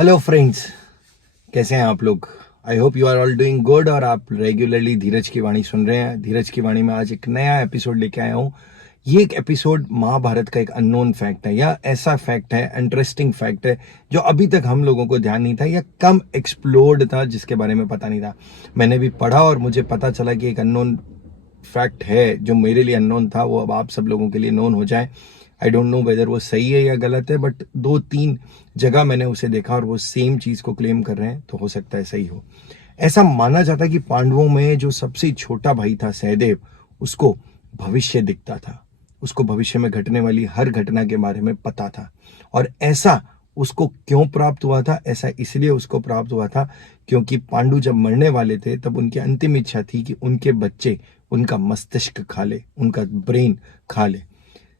Hello friends, कैसे हैं आप लोग। I hope you are all doing good और आप रेगुलरली धीरज की वाणी सुन रहे हैं। धीरज की वाणी में आज एक नया एपिसोड लेके आया हूँ। ये एक एपिसोड महाभारत का एक अननोन फैक्ट है, या ऐसा फैक्ट है, इंटरेस्टिंग फैक्ट है जो अभी तक हम लोगों को ध्यान नहीं था या कम एक्सप्लोर्ड था, जिसके बारे में पता नहीं था। मैंने भी पढ़ा और मुझे पता चला कि एक अननोन फैक्ट है जो मेरे लिए अननोन था, वो अब आप सब लोगों के लिए नोन हो जाए। आई डोंट नो वेदर वो सही है या गलत है, बट 2-3 जगह मैंने उसे देखा और वो सेम चीज को क्लेम कर रहे हैं, तो हो सकता है सही हो। ऐसा माना जाता है कि पांडवों में जो सबसे छोटा भाई था सहदेव, उसको भविष्य दिखता था। उसको भविष्य में घटने वाली हर घटना के बारे में पता था। और ऐसा उसको क्यों प्राप्त हुआ था? ऐसा इसलिए उसको प्राप्त हुआ था क्योंकि पांडु जब मरने वाले थे तब उनकी अंतिम इच्छा थी कि उनके बच्चे उनका मस्तिष्क खा ले, उनका ब्रेन खा ले।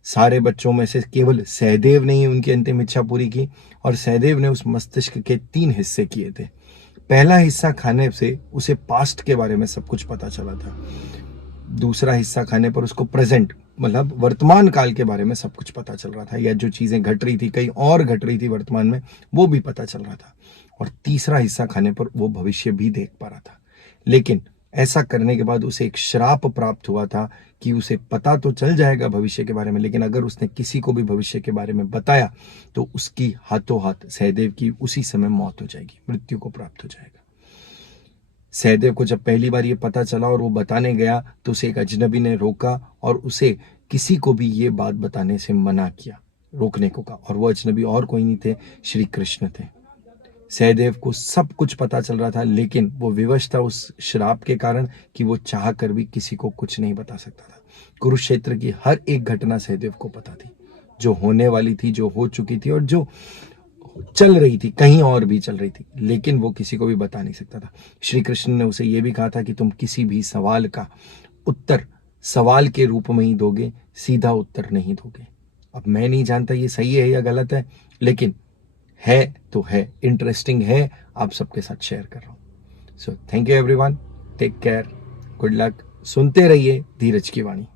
सारे बच्चों में से केवल सहदेव ने ही उनकी अंतिम इच्छा पूरी की, और सहदेव ने उस मस्तिष्क के 3 हिस्से किए थे। पहला हिस्सा खाने से उसे पास्ट के बारे में सब कुछ पता चला था। दूसरा हिस्सा खाने पर उसको प्रेजेंट मतलब वर्तमान काल के बारे में सब कुछ पता चल रहा था, या जो चीजें घट रही थी, कहीं और घट रही थी वर्तमान में, वो भी पता चल रहा था। और तीसरा हिस्सा खाने पर वो भविष्य भी देख पा रहा था। लेकिन ऐसा करने के बाद उसे एक श्राप प्राप्त हुआ था कि उसे पता तो चल जाएगा भविष्य के बारे में, लेकिन अगर उसने किसी को भी भविष्य के बारे में बताया तो उसकी हाथों हाथ सहदेव की उसी समय मौत हो जाएगी, मृत्यु को प्राप्त हो जाएगा। सहदेव को जब पहली बार ये पता चला और वो बताने गया तो उसे एक अजनबी ने रोका और उसे किसी को भी ये बात बताने से मना किया, रोकने को कहा। और वो अजनबी और कोई नहीं थे, श्री कृष्ण थे। सहदेव को सब कुछ पता चल रहा था, लेकिन वो विवश था उस श्राप के कारण कि वो चाह कर भी किसी को कुछ नहीं बता सकता था। कुरुक्षेत्र की हर एक घटना सहदेव को पता थी, जो होने वाली थी, जो हो चुकी थी और जो चल रही थी, कहीं और भी चल रही थी, लेकिन वो किसी को भी बता नहीं सकता था। श्री कृष्ण ने उसे यह भी कहा था कि तुम किसी भी सवाल का उत्तर सवाल के रूप में ही दोगे, सीधा उत्तर नहीं दोगे। अब मैं नहीं जानता ये सही है या गलत है, लेकिन है तो है, इंटरेस्टिंग है, आप सबके साथ शेयर कर रहा हूं। So thank you everyone, take care, good luck. सुनते रहिए धीरज की वाणी।